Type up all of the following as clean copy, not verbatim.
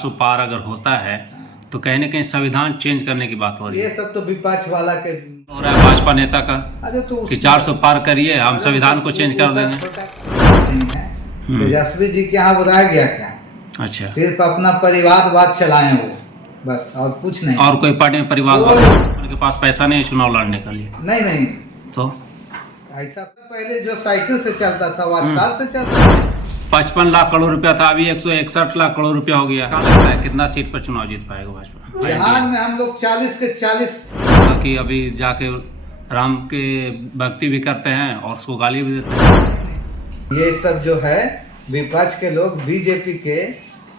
400 पार अगर होता है तो कहीं ना कहीं संविधान चेंज करने की बात हो रही है। ये सब तो विपक्ष वाला के हो रहा है भाजपा नेता का अरे तो कि 400 पार करिए, हम संविधान को चेंज कर देंगे। तेजस्वी जी के यहाँ बताया गया क्या? अच्छा, सिर्फ अपना परिवारवाद चलाएं वो, बस, और कुछ नहीं। और कोई पार्टी में परिवार उनके पास पैसा नहीं चुनाव लड़ने के लिए? नहीं तो ऐसा पहले जो साइकिल से चलता था वो आजकल से चलता है। 55 लाख करोड़ रुपया था, अभी 161 लाख करोड़ रुपया हो गया। क्या लगता है कितना सीट पर चुनाव जीत पाएगा भाजपा? बिहार में हम लोग 40 के 40 कि अभी जाके राम के भक्ति भी करते हैं और उसको गाली भी देते हैं। ये सब जो है विपक्ष के लोग बीजेपी के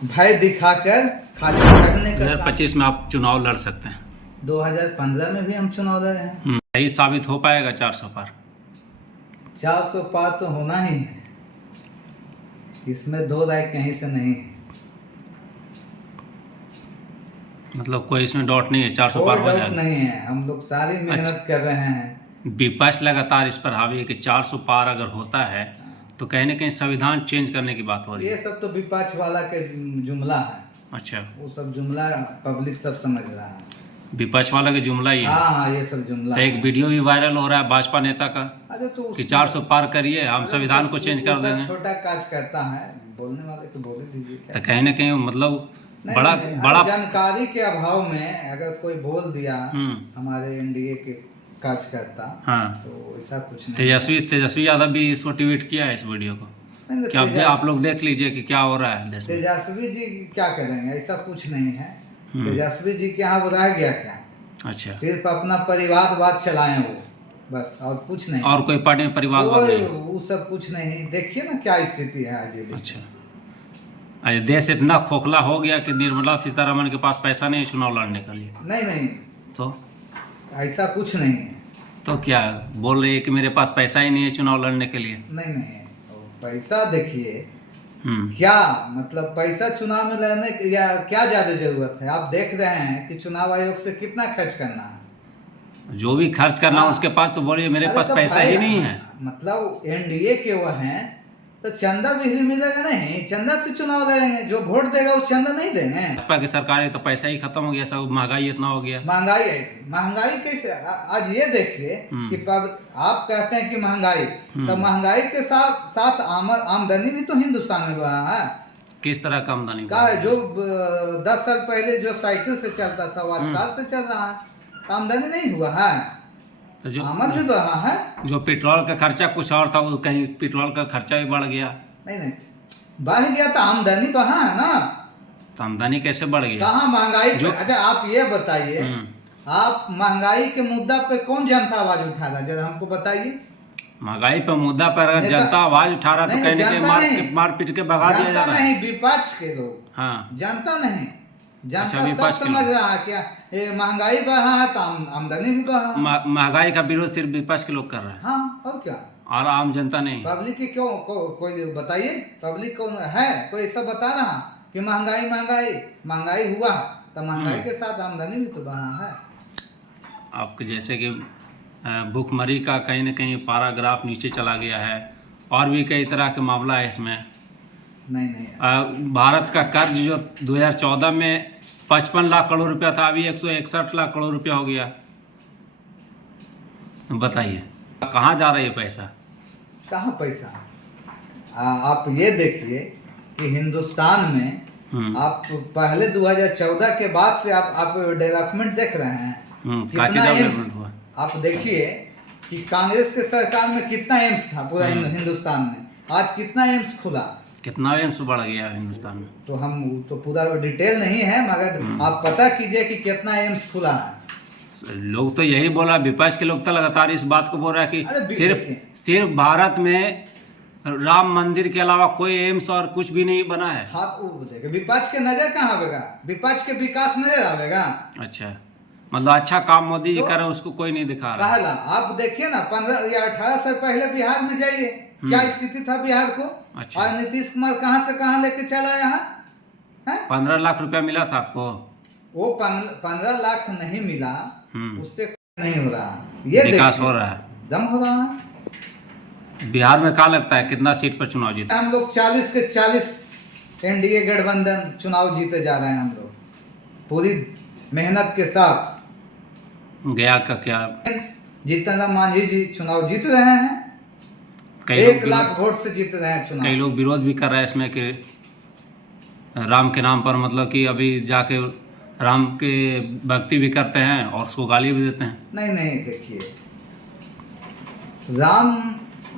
भय दिखाकर खाली ठगने का 2025 में आप चुनाव लड़ सकते हैं। 2015 में भी हम चुनाव लड़े हैं। सही साबित हो पाएगा 400 पार? 400 पार तो होना ही है, इसमें दो राय कहीं से नहीं है। मतलब कोई इसमें डाउट नहीं है, 400 पार हो कोई डाउट जाएगा? नहीं है, हम लोग सारी मेहनत कर रहे हैं। विपक्ष लगातार इस पर हावी है कि 400 पार अगर होता है तो कहीं ना कहीं संविधान चेंज करने की बात हो रही है। ये सब तो विपक्ष वाला के जुमला है। अच्छा, वो सब जुमला पब्लिक सब समझ रहा है। विपक्ष वाला का जुमला ही है। हाँ, ये सब जुमला तो है। एक वीडियो भी वायरल हो रहा है भाजपा नेता का अरे तो कि 400 पार करिए, हम संविधान को चेंज कर देंगे। छोटा काज करता है, बोलने वाले को बोले दीजिए क्या। तो कहीं ना कहीं मतलब नहीं, बड़ा नहीं, बड़ा जानकारी के अभाव में अगर कोई बोल दिया हमारे एनडीए के काज करता, हाँ, तो ऐसा कुछ नहीं। तेजस्वी यादव भी इसको ट्वीट किया है इस वीडियो को। नहीं, क्या आप लोग देख लीजिए कि क्या हो रहा है देश में। तेजस्वी जी क्या करेंगे, ऐसा कुछ नहीं है। तेजस्वी जी के यहाँ बताया गया क्या? अच्छा, सिर्फ अपना परिवारवाद चलाएं वो, बस, और कुछ नहीं। और कोई पार्टी में परिवार वो सब कुछ नहीं। देखिए ना क्या स्थिति है आज ये। अच्छा, अरे देश इतना खोखला हो गया कि निर्मला सीतारमण के पास पैसा नहीं है चुनाव लड़ने के लिए। नहीं तो ऐसा कुछ नहीं है। तो क्या बोल रही है कि मेरे पास पैसा ही नहीं है चुनाव लड़ने के लिए? नहीं पैसा देखिए क्या मतलब, पैसा चुनाव में लड़ने या क्या ज्यादा जरूरत है? आप देख रहे हैं कि चुनाव आयोग से कितना खर्च करना है। जो भी खर्च करना है उसके पास तो बोलिए मेरे पास पैसा ही नहीं है। मतलब एनडीए के वो हैं तो चंदा बिजली मिलेगा नहीं, चंदा से चुनाव लड़ेंगे। जो वोट देगा वो चंदा नहीं देंगे। भाजपा की सरकार है तो पैसा ही खत्म हो गया, सब महंगाई इतना हो गया। महंगाई कैसे? आज ये देखिए कि आप कहते हैं कि महंगाई, तो महंगाई के साथ साथ आमदनी भी तो हिंदुस्तान में बढ़ा है। किस तरह का आमदनी का है? जो 10 साल पहले जो साइकिल से चलता था वो आजकल से चल रहा है। आमदनी नहीं हुआ है तो जो आमद भी बढ़ा है। जो पेट्रोल का खर्चा कुछ और था, वो कहीं पेट्रोल का खर्चा भी बढ़ गया। नहीं बढ़ गया तो आमदनी बढ़ा है ना। तो आमदनी कैसे बढ़ गया? कहाँ महंगाई? अच्छा आप ये बताइए, आप महंगाई के मुद्दा पे कौन जनता आवाज उठा रहा है, जरा हमको बताइए। महंगाई पे मुद्दा पर अगर जनता आवाज उठा रहा तो कहीं ना कहीं मार पीट के भगा दिया जा रहा है। नहीं, विपक्ष के लोग। हाँ, जनता नहीं, जनता सब समझ रहा है क्या महंगाई बढ़ा है तो आमदनी भी बढ़ा। महंगाई का विरोध सिर्फ विपक्ष के लोग कर रहे हैं। हाँ, और क्या? और आम जनता नहीं। पब्लिक की क्यों कोई बताइए, पब्लिक कौन है? कोई ऐसा बता रहा कि महंगाई हुआ तो महंगाई के साथ आमदनी भी तो बढ़ा है। आपके जैसे कि भूखमरी का कहीं ना कहीं पैराग्राफ नीचे चला गया है, और भी कई तरह के मामला है इसमें। नहीं भारत का कर्ज जो 2014 में 55 लाख करोड़ रुपया था, अभी 161 लाख करोड़ रुपया हो गया। बताइए कहाँ जा रहा है पैसा? कहाँ पैसा? आप ये देखिए कि हिंदुस्तान में आप पहले 2014 के बाद से आप डेवलपमेंट देख रहे हैं। कितना एम्स हुआ? आप देखिए कि कांग्रेस के सरकार में कितना एम्स था पूरा हिंदुस्तान में, आज कितना एम्स खुला, कितना एम्स बढ़ गया हिंदुस्तान में। तो हम तो पूरा डिटेल नहीं है, मगर आप पता कीजिए कि कितना एम्स खुला है। लोग तो यही बोल रहा है, विपक्ष के लोग तो लगातार इस बात को बोल रहा है कि सिर्फ भारत में राम मंदिर के अलावा कोई एम्स और कुछ भी नहीं बना है। हाँ, विपक्ष के नजर कहाँ आवेगा? विपक्ष के विकास नजर आवेगा। अच्छा, मतलब अच्छा काम मोदी जी कर रहे हैं उसको कोई नहीं दिखा रहा। पहला आप देखिए ना, 15 या 18 साल पहले बिहार में जाइए, क्या स्थिति था बिहार को। अच्छा, और नीतीश कुमार कहाँ से कहाँ लेके चला यहाँ? 15 लाख रुपया मिला था आपको? वो 15 लाख नहीं मिला, उससे नहीं हो रहा। ये विकास हो रहा है, दम हो रहा है। बिहार में क्या लगता है कितना सीट पर चुनाव जीता? हम लोग 40 के 40 एनडीए गठबंधन चुनाव जीते जा रहे हैं, हम लोग पूरी मेहनत के साथ। गया का क्या, जीतन राम मांझी जी चुनाव जीत रहे हैं, कई 1 लाख वोट से जीत रहे हैं चुनाव। कई लोग विरोध भी कर रहे हैं इसमें कि राम के नाम पर, मतलब कि अभी जाके राम के भक्ति भी करते हैं और उसको गाली भी देते हैं। नहीं नहीं, देखिए राम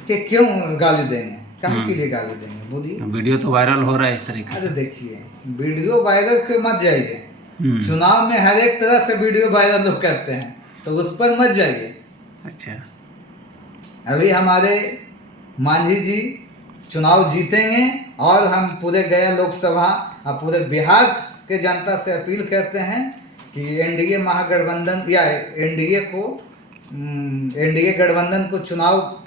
के क्यों गाली देंगे, कहाँ के लिए गाली देंगे बोलिए। वीडियो तो वायरल हो रहा है इस तरीके। अरे देखिए, वीडियो वायरल के मत जाइए, चुनाव में हर एक तरह से वीडियो वायरल लोग करते हैं, तो उस पर मत जाइए। अच्छा, अभी हमारे मांझी जी चुनाव जीतेंगे और हम पूरे गया लोकसभा और पूरे बिहार के जनता से अपील करते हैं कि एनडीए महागठबंधन या एनडीए गठबंधन को चुनाव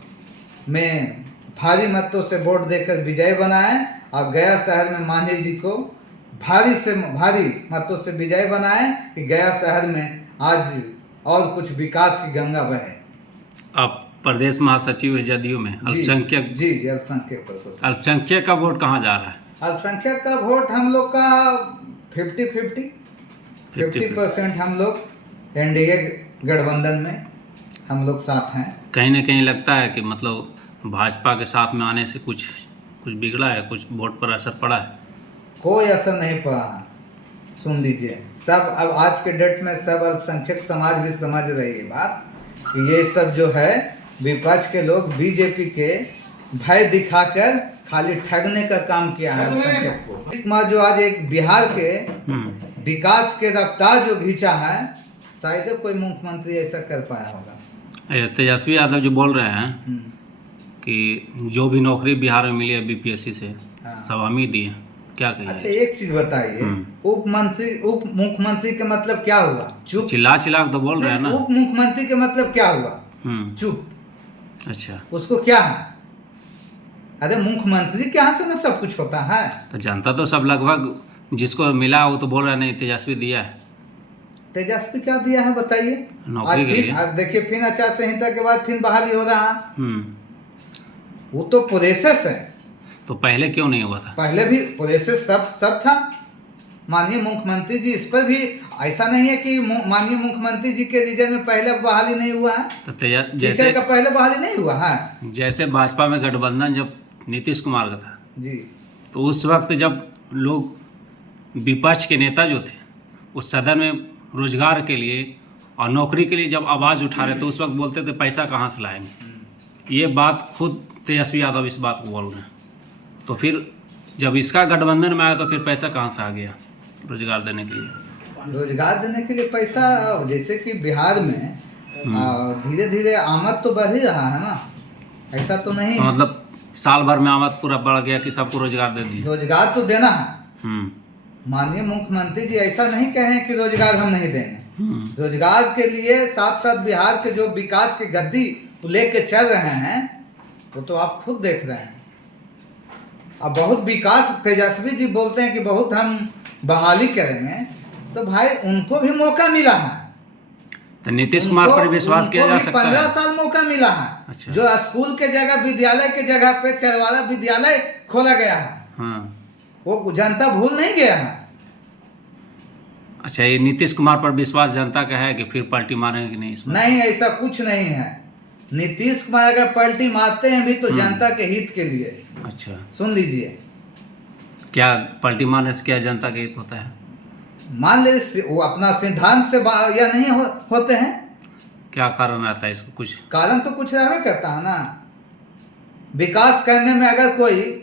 में भारी मतों से वोट देकर विजय बनाएं और गया शहर में मांझी जी को भारी से भारी मतों से विजय बनाएं कि गया शहर में आज और कुछ विकास की गंगा बहे। आप प्रदेश महासचिव है जदयू में, अल्पसंख्यक जी अल्पसंख्यक अल्पसंख्यक का वोट कहाँ जा रहा है? अल्पसंख्यक का वोट हम लोग का 50% हम लोग एनडीए गठबंधन में हम लोग साथ हैं। कहीं ना कहीं लगता है कि मतलब भाजपा के साथ में आने से कुछ बिगड़ा है, कुछ वोट पर असर पड़ा है? कोई असर नहीं पड़ा है। सुन लीजिए, सब अब आज के डेट में सब अल्पसंख्यक समाज भी समझ रही है बात कि ये सब जो है विपक्ष के लोग बीजेपी के भय दिखाकर खाली ठगने का काम किया है अल्पसंख्यक को। इस जो आज एक बिहार के विकास के रफ्तार जो खींचा है, शायद कोई मुख्यमंत्री ऐसा कर पाया होगा। तेजस्वी यादव जो बोल रहे हैं कि जो भी नौकरी बिहार में मिली है बीपीएससी से, सब हम ही दिए, क्या कहिए? अच्छा, एक चीज बताइए, उप मुख्यमंत्री का मतलब क्या हुआ? चुप। चिल्ला तो बोल रहे हैं ना। उप मुख्यमंत्री का मतलब क्या हुआ? चुप। अच्छा, उसको क्या है? अरे मुख्यमंत्री के यहाँ से ना सब कुछ होता है। तो जनता तो सब लगभग जिसको मिला वो तो बोल रहा है नहीं तेजस्वी दिया है। तेजस्वी क्या दिया है बताइए? नौकरी के लिए। देखिए फिर आचार संहिता के बाद फिर बहाली हो रहा है। वो तो प्रोसेस है। तो पहले क्यों नहीं हुआ था? पहले भी प्रोसेस सब था। माननीय मुख्यमंत्री जी, इस पर भी ऐसा नहीं है कि माननीय मुख्यमंत्री जी के रीजन में पहले बहाली नहीं हुआ है। तो जैसे का पहले बहाली नहीं हुआ है। जैसे भाजपा में गठबंधन जब नीतीश कुमार का था जी, तो उस वक्त जब लोग विपक्ष के नेता जो थे उस सदन में रोजगार के लिए और नौकरी के लिए जब आवाज़ उठा रहे तो उस वक्त बोलते थे पैसा कहाँ से लाएंगे। ये बात खुद तेजस्वी यादव इस बात को बोल रहे हैं। तो फिर जब इसका गठबंधन में आया तो फिर पैसा कहाँ से आ गया रोजगार देने के लिए? रोजगार देने के लिए पैसा, जैसे कि बिहार में धीरे धीरे आमद तो बढ़ ही रहा है ना, ऐसा तो नहीं। मतलब साल भर में आमद पूरा बढ़ गया कि सबको रोजगार दे दिए? रोजगार तो देना है। माननीय मुख्यमंत्री जी ऐसा नहीं कहे कि रोजगार हम नहीं देंगे। रोजगार के लिए साथ साथ बिहार के जो विकास की गद्दी लेके चल रहे हैं वो तो आप खुद देख रहे हैं। अब बहुत विकास, तेजस्वी जी बोलते हैं कि बहुत हम बहाली करेंगे, तो भाई उनको भी मौका मिला है। तो नीतीश कुमार पर विश्वास किया जा सकता है? 15 साल मौका मिला है। अच्छा। जो स्कूल के जगह, विद्यालय के जगह पे चरवारा विद्यालय खोला गया है, वो जनता भूल नहीं गया है। अच्छा, ये नीतीश कुमार पर विश्वास जनता का है कि फिर पलटी मारेंगे कि नहीं इसमें? नहीं, ऐसा कुछ नहीं है। नीतीश कुमार अगर पलटी मारते हैं भी तो जनता के हित के लिए। अच्छा, सुन लीजिए, क्या पलटी मारने से क्या जनता के हित होता है? मान ले वो अपना सिद्धांत से या नहीं होते हैं। क्या कारण रहता है इसको? कुछ कारण तो कुछ रहने करता है ना। विकास करने में अगर कोई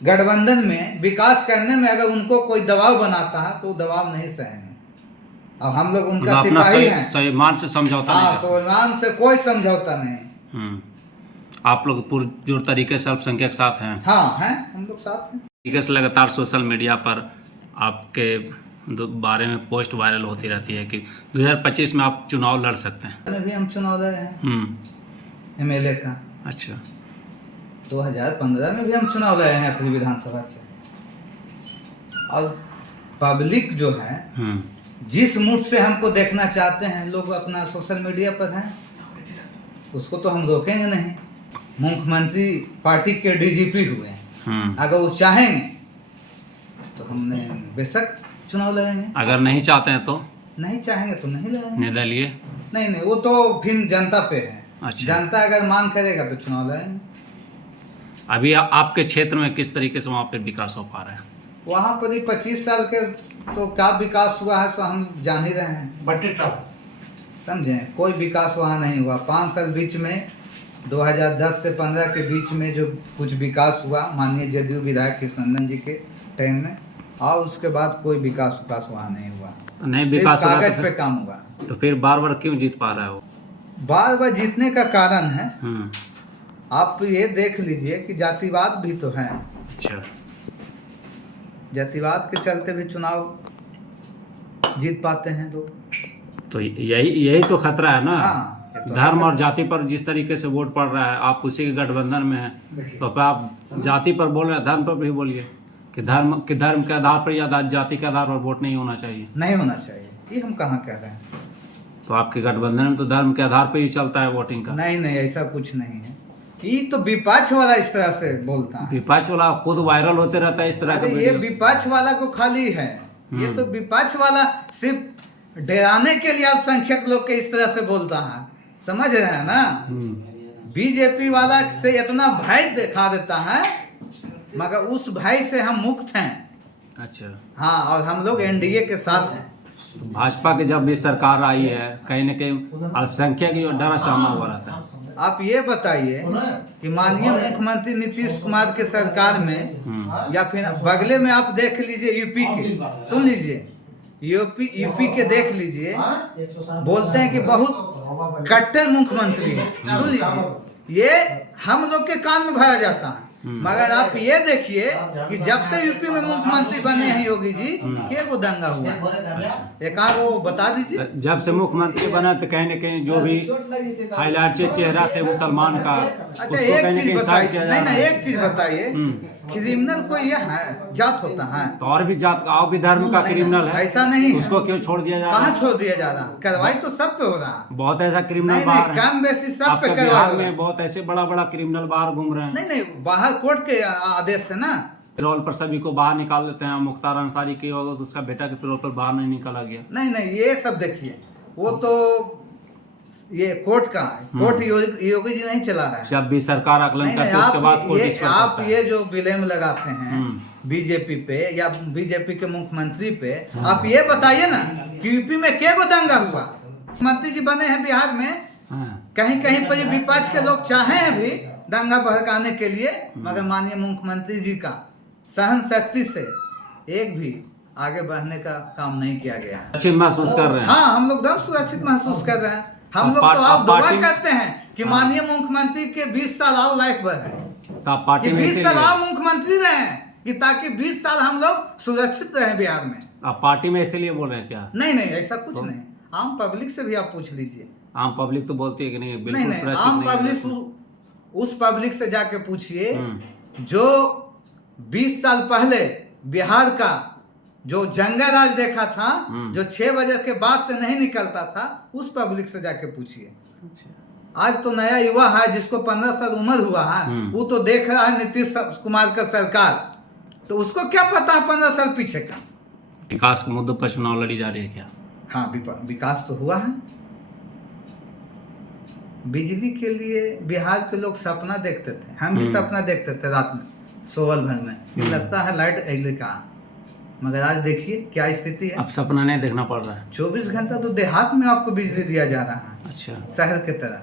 गठबंधन में विकास करने में अगर उनको कोई दबाव बनाता है तो दबाव नहीं सहेंगे। अब हम लोग उनका सिपाही हैं। स्वाभिमान से समझौता नहीं। स्वाभिमान से कोई समझौता नहीं। आप लोग पुरजोर तरीके से अल्पसंख्यक साथ हैं? हाँ हैं, हम लोग साथ हैं। तरीके से लगातार सोशल मीडिया पर आपके बारे में पोस्ट वायरल होती रहती है कि 2025 में आप चुनाव लड़ सकते हैं। अभी हम चुनाव लड़े हैं एमएलए का। अच्छा, 2015 में भी हम चुनाव लड़े हैं अपनी विधानसभा से। और पब्लिक जो है जिस मूड से हमको देखना चाहते हैं, लोग अपना सोशल मीडिया पर हैं, उसको तो हम रोकेंगे नहीं। मुख्यमंत्री पार्टी के डीजीपी हुए हैं, अगर वो चाहेंगे तो हमने बेशक चुनाव लड़ेंगे। अगर नहीं चाहते हैं तो नहीं चाहेंगे तो नहीं लड़ेंगे। निर्दलीय? नहीं, वो तो फिर जनता पे है। अच्छा। जनता अगर मांग करेगा तो चुनाव लड़ेंगे। अभी आपके क्षेत्र में किस तरीके से वहाँ पे विकास हो पा रहा है? वहाँ पर ही 25 साल के तो क्या विकास हुआ है सो हम जान ही रहे हैं। समझे, कोई विकास वहाँ नहीं हुआ। 5 साल बीच में 2010 से 15 के बीच में जो कुछ विकास हुआ माननीय जदयू विधायक कृष्णनंदन जी के टाइम में, और उसके बाद कोई विकास वहाँ नहीं हुआ। नहीं विकास हुआ कागज पे काम हुआ। तो फिर बार बार क्यों जीत पा रहा है वो? बार बार जीतने का कारण है, आप ये देख लीजिए कि जातिवाद भी तो है। अच्छा। जातिवाद के चलते भी चुनाव जीत पाते हैं लोग। तो यही तो खतरा है ना। हाँ, तो धर्म और जाति पर जिस तरीके से वोट पड़ रहा है, आप उसी के गठबंधन में हैं, तो फिर आप जाति पर बोल रहे हैं, धर्म पर भी बोलिए कि धर्म के आधार पर या जाति के आधार पर वोट नहीं होना चाहिए। नहीं होना चाहिए, ये हम कहाँ कह रहे हैं। तो आपके गठबंधन में तो धर्म के आधार पर ही चलता है वोटिंग का। नहीं, ऐसा कुछ नहीं है। ये तो विपक्ष वाला इस तरह से बोलता है। विपक्ष वाला खुद वायरल होते रहता है इस तरह का। ये विपक्ष वाला को खाली है, ये तो विपक्ष वाला सिर्फ डराने के लिए अल्पसंख्यक लोग के इस तरह से बोलता है, समझ रहे हैं ना। बीजेपी वाला से इतना भय दिखा देता है, मगर उस भय से हम मुक्त हैं। अच्छा। हाँ, और हम लोग एनडीए के साथ हैं। तो भाजपा की जब भी सरकार आई है, कहीं न कहीं अल्पसंख्यक की डरा सामना हुआ रहता है। आप ये बताइए कि माननीय मुख्यमंत्री नीतीश कुमार के सरकार में, या फिर बगले में आप देख लीजिए यूपी के, सुन लीजिए यूपी के देख लीजिए, बोलते हैं कि बहुत कट्टर मुख्यमंत्री है। सुन लीजिए, ये हम लोग के कान में भरा जाता है, मगर आप ये देखिए कि जब से यूपी में मुख्यमंत्री बने हैं योगी जी, के वो दंगा हुआ है? एक वो बता दीजिए। जब से मुख्यमंत्री बना तो कहीं न कहीं जो भी हाईलाइट चेहरा थे मुसलमान का, अच्छा, एक चीज बताइए। नहीं, एक चीज बताइए, क्रिमिनल कोई ये है जात होता है? तो और भी जात और भी धर्म का क्रिमिनल है, ऐसा नहीं। उसको क्यों छोड़ दिया जा रहा है? कहाँ छोड़ दिया जा रहा? कार्रवाई तो सब पे हो रहा है। बहुत ऐसा क्रिमिनल नहीं, बाहर कम बेसी सब पे आपके बिहार में बहुत ऐसे बड़ा बड़ा क्रिमिनल बाहर घूम रहे हैं। नहीं, बाहर कोर्ट के आदेश से ना। पेरोल पर सभी को बाहर निकाल देते हैं। मुख्तार अंसारी की होगा तो उसका बेटा के पेरोल पर बाहर नहीं निकाला गया। नहीं, ये सब देखिए, वो तो ये कोर्ट का है, कोर्ट योगी जी नहीं चला रहा है। जब भी सरकार आकलन करती है उसके बाद कोर्ट इस पर आप करता है। ये जो ब्लेम लगाते हैं बीजेपी पे या बीजेपी के मुख्यमंत्री पे, आप ये बताइए ना कि यूपी में क्या को दंगा हुआ? मुख्यमंत्री जी बने हैं बिहार में, कहीं कहीं पर विपक्ष के लोग चाहे हैं भी दंगा भड़काने के लिए, मगर माननीय मुख्यमंत्री जी का सहन शक्ति से एक भी आगे बढ़ने का काम नहीं किया गया है। अच्छे महसूस कर रहे हैं। हाँ, हम लोग एकदम सुरक्षित महसूस कर रहे हैं। हम लोग तो आप दुआ करते हैं कि माननीय मुख्यमंत्री के 20 साल और लाइफ बढ़े, पार्टी में 20 साल और मुख्यमंत्री रहे, कि ताकि 20 साल हम लोग सुरक्षित रहे बिहार में। आप पार्टी में इसीलिए बोल रहे हैं क्या? नहीं, ऐसा कुछ नहीं। आम पब्लिक से भी आप पूछ लीजिए। आम पब्लिक तो बोलती है कि नहीं, बिल्कुल नहीं, आम पब्लिक उस पब्लिक से जाके पूछिए जो 20 साल पहले बिहार का जो जंगल राज देखा था, जो 6 बजे के बाद से नहीं निकलता था, उस पब्लिक से जाके पूछिए। आज तो नया युवा है जिसको 15 साल उम्र हुआ है, वो तो देख रहा है नीतीश कुमार का सरकार, तो उसको क्या पता है 15 साल पीछे का। विकास के मुद्दों पर चुनाव लड़ी जा रही है क्या? हाँ, विकास तो हुआ है। बिजली के लिए बिहार के लोग सपना देखते थे, हम भी सपना देखते थे रात में सोवल भर में, लगता है लाइट अगले का, मगर आज देखिए क्या स्थिति है। अब सपना नहीं देखना पड़ रहा है। 24 घंटा तो देहात में आपको बिजली दिया जा रहा है, अच्छा, शहर की तरह।